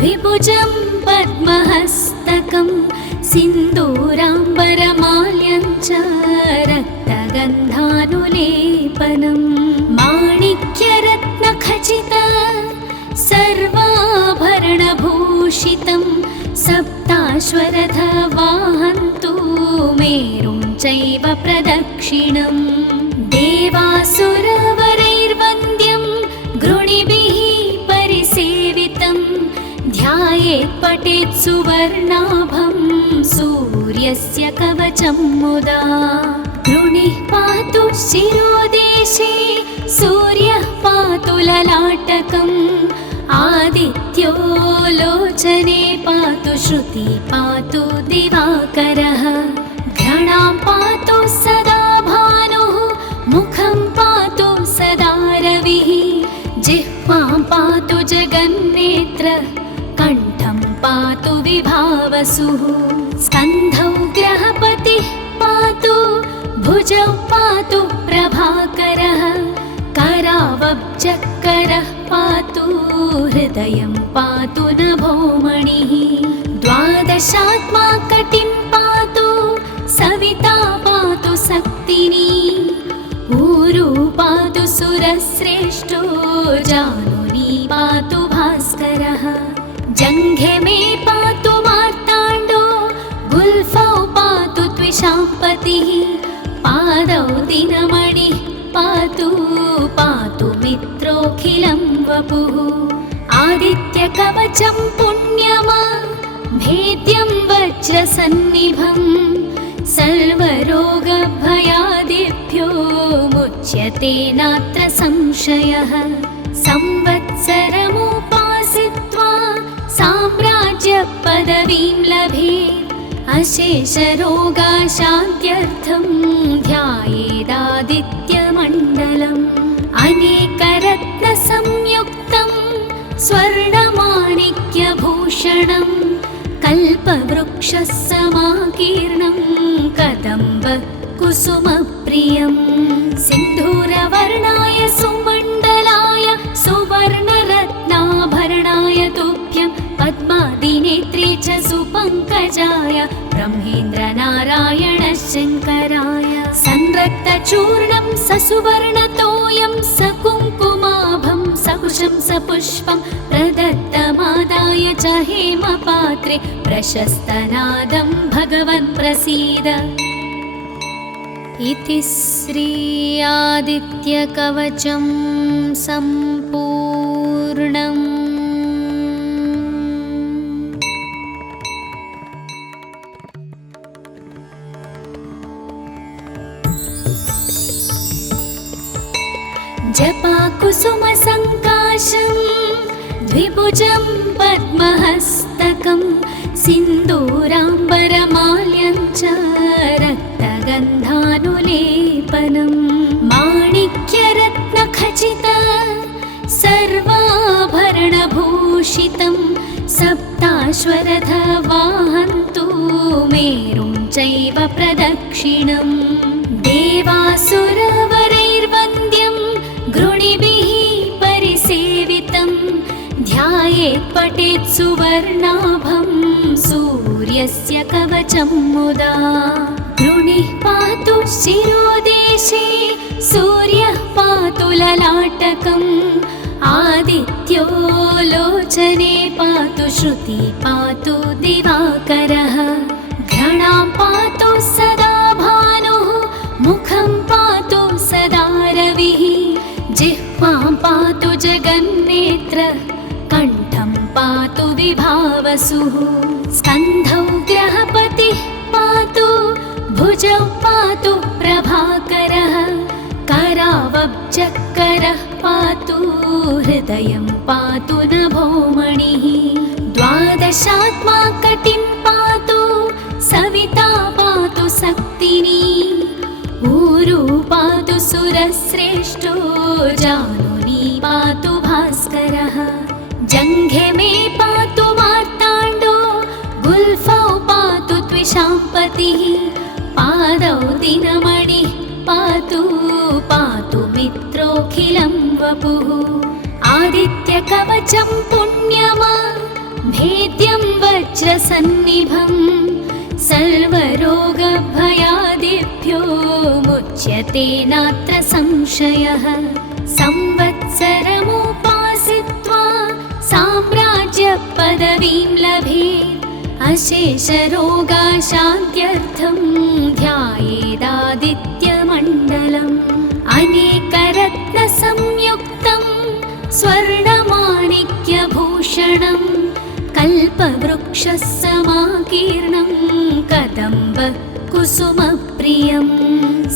द्विभुजं पद्महस्तकं सिन्दूराम्बरमाल्यं च रक्तगन्धानुलेपनं माणिक्यरत्नखचित सर्वाभरणभूषितं सप्ताश्वरथवाहन्तु मेरुं चैव प्रदक्षिणं देवासुरवरैर्वन्द्यं गृणिभिः परिसेवितं ध्यायेत् पठेत् सुवर्णाभं सूर्यस्य कवचं मुदा गृणिः पातु शिरोदेशे सूर्यः पातु ललाटकम् आदित्यो लोचने पातु श्रुति पातु दिवाकरः घ्राणां पातु सदा भानुः मुखं पातु सदा रविः जिह्वां पातु जगन्नेत्र कण्ठं पातु विभावसुः स्कन्धौ ग्रहपतिः पातु भुजौ पातु प्रभाकरः करावब्जकरः पातु हृदयं पातु नभोमणिः द्वादशात्मा कटिं पातु सविता पातु शक्तिनी ऊरू पातु सुरश्रेष्ठो जानुनी पातु भास्करः जङ्घे मे पातु मार्ताण्डो गुल्फौ पातु त्विषाम्पतिः पादौ दिनमणिः पातु पातु मित्रोऽखिलं वपुः आदित्यकवचं पुण्यमा भेद्यं वज्रसन्निभं सर्वरोगभयादिभ्यो मुच्यते नात्र संशयः संवत्सरमुपासित्वा साम्राज्यपदवीं लभेत् अशेषरोगाशान्त्यर्थं ध्यायेदादित्यमण्डलम् अनेकरत्नसंयुक्तं स्वर्णमाणिक्यभूषणं कल्पवृक्षसमाकीर्णं कदम्बकुसुमप्रियं सिन्धूरवर्णाय सुमण्डलाय सुवर्णरत्नाभरणाय तुभ्यं पद्मादिनेत्रे च सुपङ्कजाय ब्रह्मेन्द्रनारायण शङ्कराय संरक्तचूर्णं ससुवर्णतोयं सकुङ्कुमाभं सकुशं सपुष्पं प्रदत्तमादाय च हेमपात्रे प्रशस्तनादं भगवन् प्रसीद इति श्री आदित्यकवचं सम्पूर्णम्। जपाकुसुमसङ्काशं द्विभुजं पद्महस्तकं सिन्दूराम्बरमाल्यं च रक्तगन्धानुलेपनं माणिक्यरत्नखचित सर्वाभरणभूषितं सप्ताश्वरथवाहन्तु मेरुं चैव प्रदक्षिणं देवासुरवरैर्वन्द्यं गृणिभिः परिसेवितं ध्यायेत् पठेत् सुवर्णाभं सूर्यस्य कवचं मुदा गृणिः पातु शिरोदेशे सूर्यः पातु ललाटकम् आदित्यो लोचने पातु श्रुति पातु दिवाकरः घ्राणां पातु सदा भानुः मुखं पातु सदा रविः जिह्वां पातु जगन्नेत्र कण्ठं पातु विभावसुः स्कन्धौ ग्रहपतिः पातु भुजौ पातु प्रभाकरः करावब्जकरः पातु हृदयं पातु नभोमणिः द्वादशात्मा कटिं पातु सविता पातु शक्तिनी ऊरू पातु सुरश्रेष्ठो जानुनी पातु भास्करः जङ्घे मे पातु मार्ताण्डो गुल्फौ पातु त्विषाम्पतिः पादौ दिनमणिः पातु पातु मित्रोऽखिलं वपुः आदित्यकवचं पुण्यमा वज्रसन्निभं सर्वरोगभयादिभ्यो मुच्यते नात्र संशयः। संवत्सरमुपासित्वा साम्राज्यपदवीं लभेत् अशेषरोगाशान्त्यर्थं ध्यायेदादित्यमण्डलम्। अनेकरत्नसंयुक्तं स्वर्णमाणिक्यभूषणं कल्पवृक्षसमाकीर्णं कदम्बकुसुमप्रियं।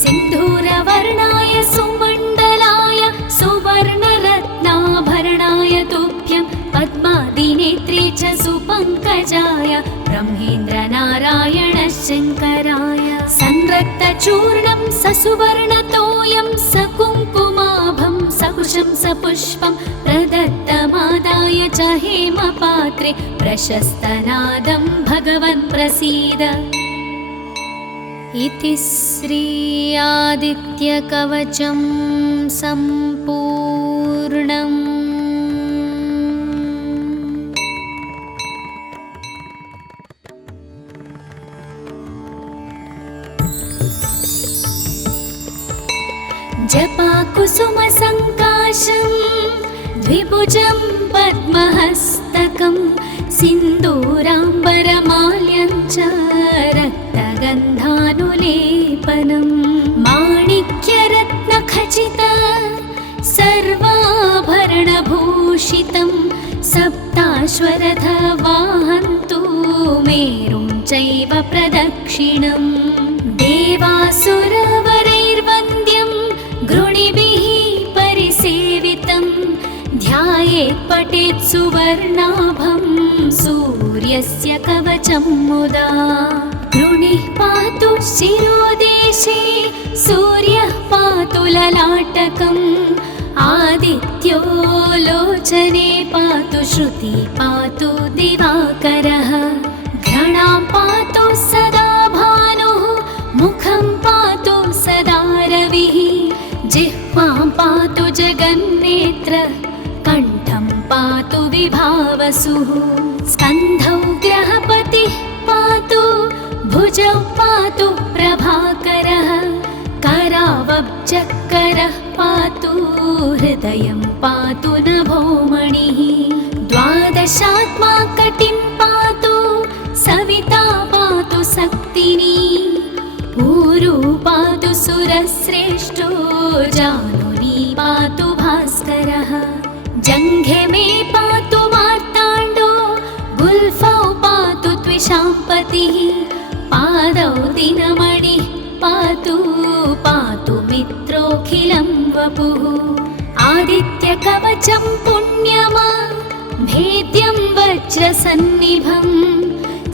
सिन्धूरवर्णाय सुमण्डलाय सुवर्णरत्नाभरणाय तुभ्यं पद्मादिनेत्रे च सुपङ्कजाय ब्रह्मेन्द्रनारायण शङ्कराय। संरक्तचूर्णं ससुवर्णतोयं सकुङ्कुमाभं सकुशं सपुष्पं प्रदत्तमादाय च हेमपात्रे प्रशस्तनादं भगवन् प्रसीद। इति श्री आदित्यकवचं सम्पूर्णम्। जपाकुसुमसङ्काशं द्विभुजं पद्महस्तकं सिन्दूराम्बरमाल्यं च रक्तगन्धानुलेपनं माणिक्यरत्नखचित सर्वाभरणभूषितं सप्ताश्वरथवाहन्तु मेरुं चैव प्रदक्षिणम्। देवासुरवरैर्वन्द्यं गृणिभिः परिसेवितं ध्यायेत् पठेत् सुवर्णाभं सूर्यस्य कवचं मुदा। गृणिः पातु शिरोदेशे सूर्यः पातु ललाटकम् आदित्यो लोचने पातु श्रुति पातु दिवाकरः। घ्राणां पातु सदा भानुः मुखं पातु सदा रविः जिह्वां पातु जगन्नेत्र कण्ठं पातु विभावसुः। स्कन्धौ ग्रहपतिः पातु भुजौ पातु प्रभाकरः करावब्जकरः पातु हृदयं पातु नभोमणिः। द्वादशात्मा कटिं पातु सविता पातु शक्तिनी ऊरू पातु सुरश्रेष्ठो जानुनी पातु भास्करः। जङ्घे मे पातु मार्ताण्डो गुल्फौ पातु त्विषाम्पतिः पादौ दिनमणिः पातु पातु मित्रोऽखिलं वपुः। आदित्यकवचं पुण्यमा भेद्यं वज्रसन्निभं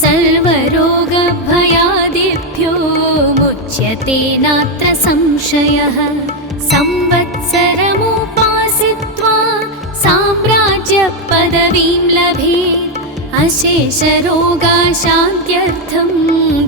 सर्वरोगभयादिभ्यो मुच्यते नात्र संशयः। संवत्सरमुपासित्वा साम्राज्यपदवीं लभेत् अशेषरोगाशान्त्यर्थं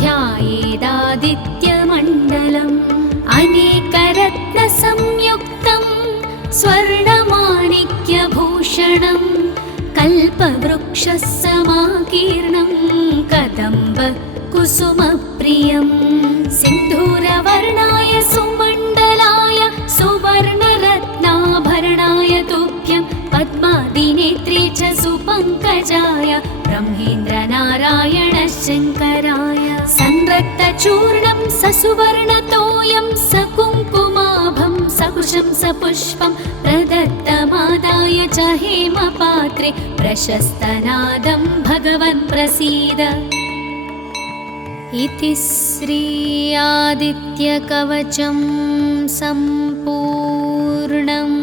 ध्यायेदादित्यमण्डलम्। अनेकरत्नसंयुक्तं स्वर्णमाणिक्यभूषणं कल्पवृक्षसमाकीर्णं कदम्बकुसुमप्रियं। सिन्धूरवर्णाय सुमण्डलाय सुवर्णरत्नाभरणाय तुभ्यं पद्मादिनेत्रे च सुपङ्कजाय ब्रह्मेन्द्रनारायण शङ्कराय। संरक्तचूर्णं ससुवर्णतोयं सकुङ्कुमाभं सकुशं सपुष्पं प्रदत्तमादाय च हेमपात्रे प्रशस्तनादं भगवन् प्रसीद। इति श्री आदित्यकवचं सम्पूर्णम्।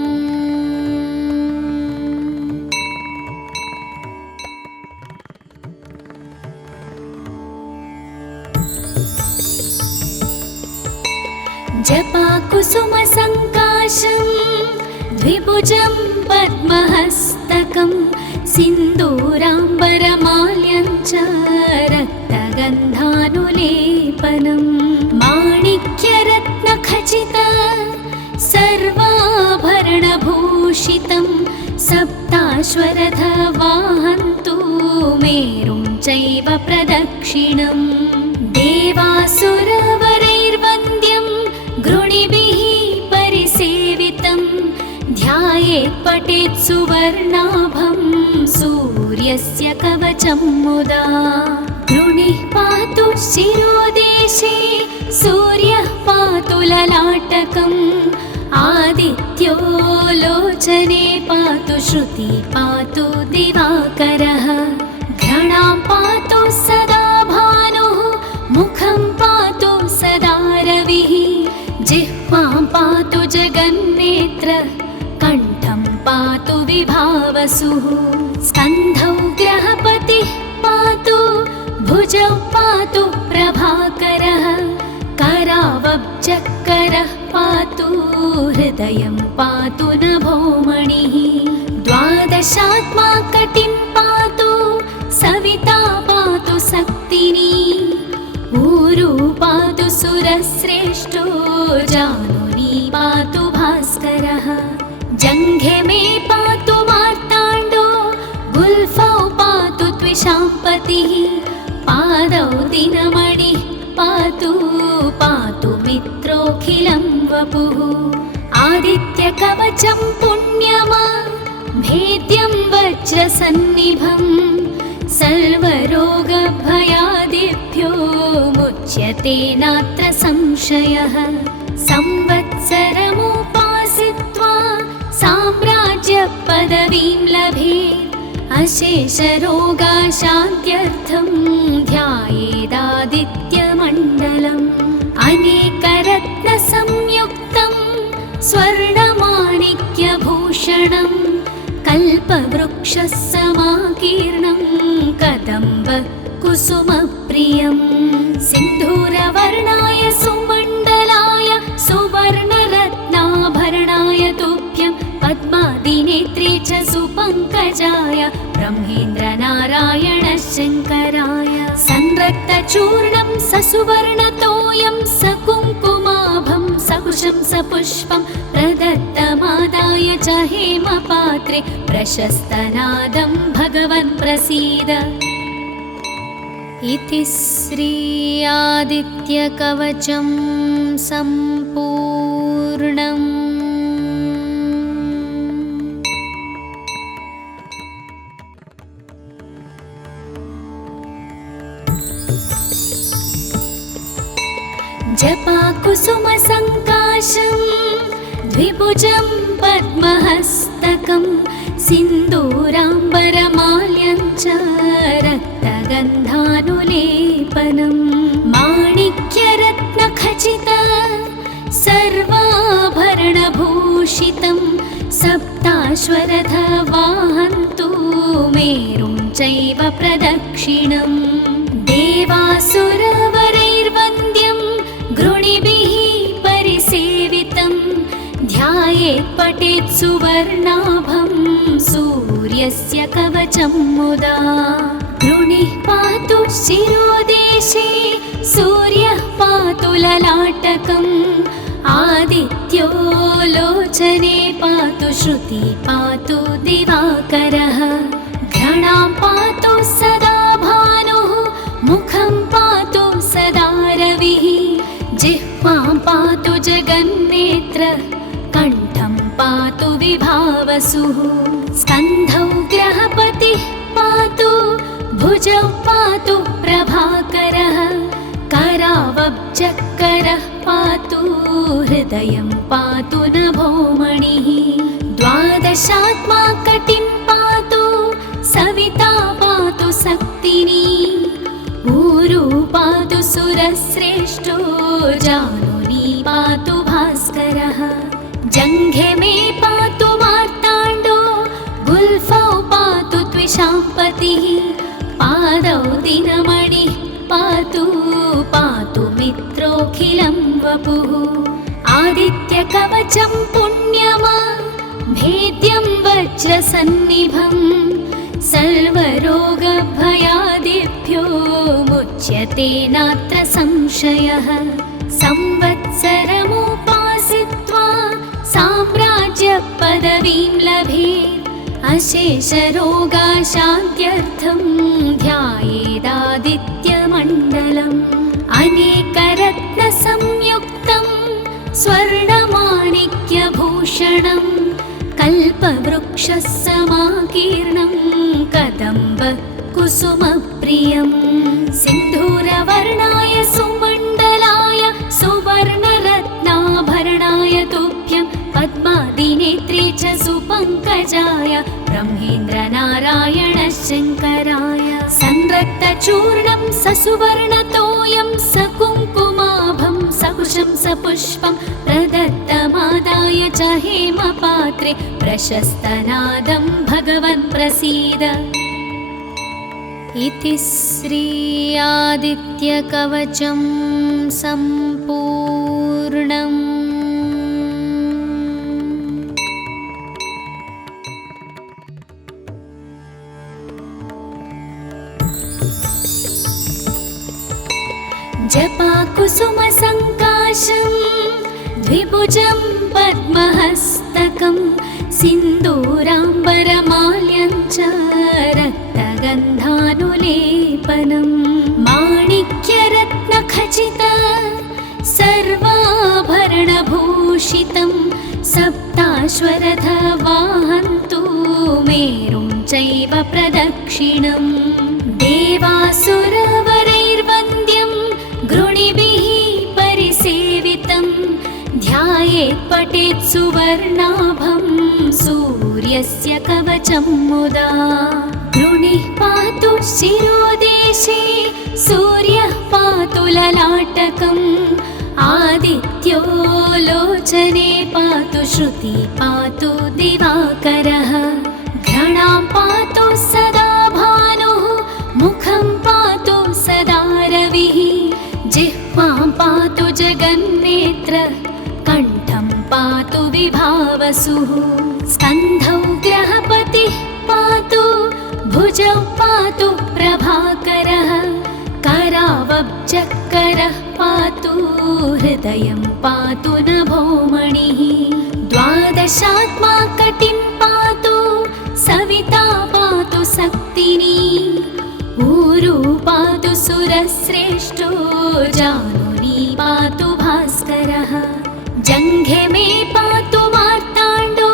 जपाकुसुमसङ्काशं द्विभुजं पद्महस्तकं सिन्दूराम्बरमाल्यं च रक्तगन्धानुलेपनं माणिक्यरत्नखचित सर्वाभरणभूषितं सप्ताश्वरथवाहन्तु मेरुं चैव प्रदक्षिणम् देवासुरवरैर्वन्द्यं गृणिभिः परिसेवितं ध्यायेत् पठेत् सुवर्णाभं सूर्यस्य कवचं मुदा गृणिः पातु शिरोदेशे सूर्यः पातु ललाटकम् आदित्यो लोचने पातु श्रुति पातु दिवाकरः घ्राणां पातु सदा भानुः मुखं पातु सदा रविः जिह्वां पातु जगन्नेत्र कण्ठं पातु विभावसुः स्कन्धौ ग्रहपतिः पातु भुजौ पातु प्रभाकरः करावब्जकरः पातु हृदयं पातु नभोमणिः द्वादशात्मा कटिं पातु सविता पातु सक्तिनी ऊरु पातु सुरश्रेष्ठो जानुनी पातु भास्करः जङ्घे मे पातु मार्ताण्डो गुल्फौ पातु त्विषाम्पतिः पादौ दिनमणिः पातु पातु मित्रोऽखिलं वपुः आदित्यकवचं पुण्यमा भेद्यं वज्रसन्निभं सर्वरोगभयादिभ्यो मुच्यते नात्र संशयः संवत्सरमुपासित्वा साम्राज्यपदवीं लभेत् अशेषरोगाशान्त्यर्थं ध्यायेदादित्यमण्डलम् अनेकरत्नसंयुक्तं स्वर्णमाणिक्यभूषणं कल्पवृक्षसमाकीर्णं कदम्बकुसुमप्रियं सिन्धूरवर्णाय सुमण्डलाय सुवर्णरत्नाभरणाय तुभ्यं पद्मादिनेत्रे च सुपङ्कजाय ब्रह्मेन्द्रनारायण शङ्कराय संरक्तचूर्णं ससुवर्णतोयं सकुङ्कुमाभं सकुशं सपुष्पं प्रदत्तमादाय च हेमपात्रे प्रशस्तनादं भगवन् प्रसीद इति श्री आदित्यकवचं सम्पूर्णम्। जपाकुसुमसङ्काशं द्विभुजं पद्महस्तकं सिन्दूराम्बरमाल्यं च रक्तगन्धानुलेपनं माणिक्यरत्नखचित सर्वाभरणभूषितं सप्ताश्वरथवाहन्तु मेरुं चैव प्रदक्षिणम् देवासुरवरैर्वन्द्यं गृणिभिः परिसेवितं ध्यायेत् पठेत् सुवर्णाभं सूर्यस्य कवचं मुदा गृणिः पातु शिरोदेशे सूर्यः पातु ललाटकम् आदित्यो लोचने पातु श्रुति पातु दिवाकरः घ्राणां पातु सदा भानुः मुखं पातु सदा रविः जिह्वां पातु जगन्नेत्र कण्ठं पातु विभावसुः स्कन्धौ ग्रहपतिः पातु भुजौ पातु प्रभाकरः करावब्जकरः पातु हृदयं पातु नभोमणिः द्वादशात्मा कटिं पातु सविता पातु सक्तिनी ऊरु पातु सुरश्रेष्ठो जानुनी पातु भास्करः जङ्घे मे पातु मार्ताण्डो गुल्फौ पातु त्विषाम्पतिः पादौ दिनमणिः पातु पातु मित्रोऽखिलं वपुः आदित्यकवचं पुण्यमा भेद्यं वज्रसन्निभं सर्वरोगभयादिभ्यो मुच्यते नात्र संशयः संवत्सरमुपासित्वा साम्राज्यपदवीं लभेत् अशेषरोगाशान्त्यर्थं ध्यायेत् कल्पवृक्षः समाकीर्णं कदम्ब कुसुमप्रियं सिन्धूरवर्णाय सुमण्डलाय सुवर्णरत्नाभरणाय तुभ्यं पद्मादिनेत्रे च सुपङ्कजाय ब्रह्मेन्द्रनारायण शङ्कराय संरक्तचूर्णं ससुवर्णतोयं सकुङ्कुमाभं सकुशं सपुष्पं प्रदत्तमादाय च हेमपात्रे प्रशस्तनादं भगवन् प्रसीद। इति श्री आदित्यकवचं सम्पूर्णम्। जपाकुसुमसङ्काशं द्विभुजं पद्महस्तकं सिन्दूराम्बरमाल्यं च रक्तगन्धानुलेपनं माणिक्यरत्नखचित सर्वाभरणभूषितं सप्ताश्वरथवाहन्तु मेरुं चैव प्रदक्षिणम् देवासुरवरैर्वन्द्यं गृणिभिः परिसेवितं ध्यायेत् पठेत् सुवर्णाभं सूर्यस्य कवचं मुदा गृणिः पातु शिरोदेशे सूर्यः पातु ललाटकम् आदित्यो लोचने पातु श्रुति पातु दिवाकरः घ्राणां पातु सदा भानुः मुखं पातु सदा रविः जिह्वां पातु जगन्नेत्रः कण्ठं पातु विभावसुः स्कन्धौ ग्रहपतिः पातु भुजौ पातु प्रभाकरः करावब्जकरः पातु हृदयं पातु नभोमणिः द्वादशात्मा कटिं पातु सविता पातु सक्तिनी ऊरू पातु सुरश्रेष्ठो जानुनी पातु भास्करः जङ्घे मे पातु मार्ताण्डो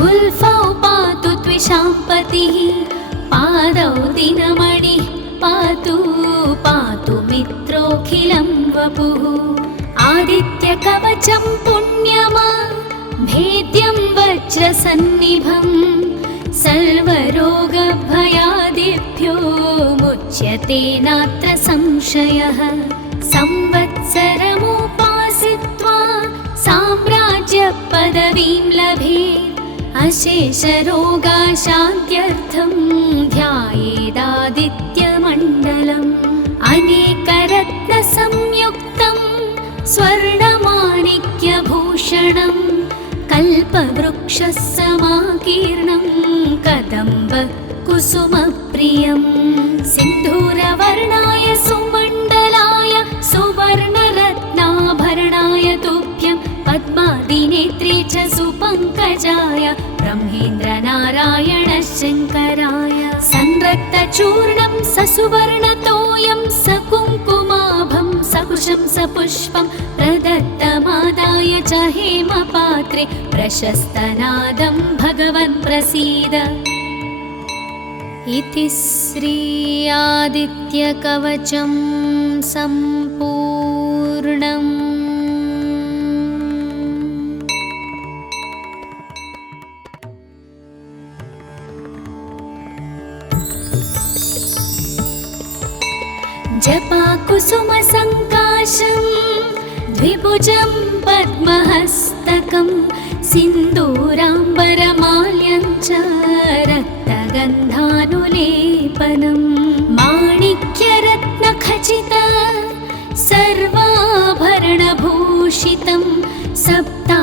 गुल्फौ पातु त्विषाम्पतिः पादौ दिनमणिः पातु पातु मित्रोऽखिलं वपुः आदित्यकवचं पुण्यमा भेद्यं वज्रसन्निभं सर्वरोगभयादिभ्यो मुच्यते नात्र संशयः संवत्सरमुपासित्वा साम्राज्यपदवीं लभेत् अशेषरोगाशान्त्यर्थं ध्यायेदादित्यमण्डलम् अनेकरत्नसंयुक्तं स्वर्णमाणिक्यभूषणं कल्पवृक्षः समाकीर्णं कदम्ब कुसुमप्रियं सिन्धूरवर्णाय सुमण्डलाय सुवर्णरत्नाभरणाय तुभ्यं पद्मादिनेत्रे च सुपङ्कजाय ब्रह्मेन्द्रनारायण शङ्कराय संरक्तचूर्णं ससुवर्णतोयं सकुङ्कुमाभं सकुशं सपुष्पं प्रदत्तमादाय च हेमपात्रे प्रशस्तनादं भगवन् प्रसीद। इति श्री आदित्यकवचं सम्पूर्णम्। जपाकुसुमसङ्काशं द्विभुजं पद्महस्तकं सिन्दूराम्बरमाल्यं च रक्तगन्धानुलेपनं माणिक्यरत्नखचित सर्वाभरणभूषितं सप्ताश्वरथवाहन्तु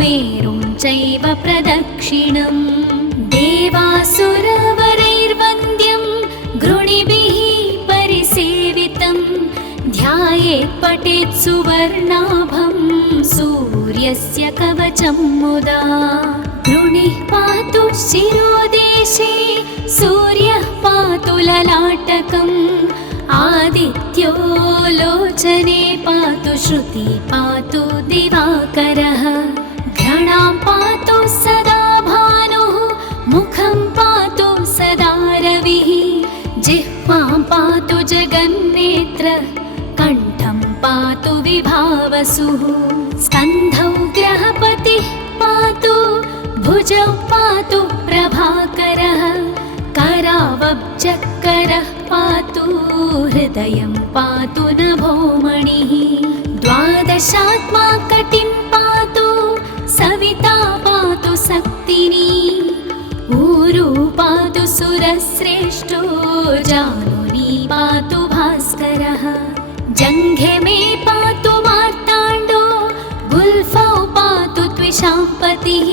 मेरुं चैव प्रदक्षिणम् देवासुरवरैर्वन्द्यं गृणिभिः परिसेवितं ध्यायेत् पठेत् सुवर्णाभं सूर्यस्य कवचं मुदा गृणिः पातु शिरोदेशे सूर्यः पातु ललाटकम् आदित्यो लोचने पातु श्रुति पातु दिवाकरः विभावसुः स्कन्धौ ग्रहपतिः पातु भुजौ पातु प्रभाकरः करावब्जकरः पातु हृदयं पातु नभोमणिः द्वादशात्मा कटिं पातु सविता पातु शक्तिनी ऊरू पातु सुरश्रेष्ठो जानुनी पातु भास्करः जङ्घे मे पातु मार्ताण्डो गुल्फौ पातु त्विषाम्पतिः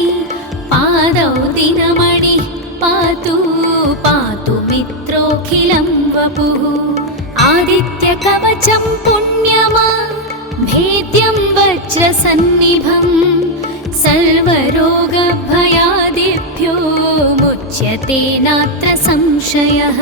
पादौ दिनमणिः पातु पातु मित्रोऽखिलं वपुः आदित्यकवचं पुण्यमा भेद्यं वज्रसन्निभं सर्वरोगभयादिभ्यो मुच्यते नात्र संशयः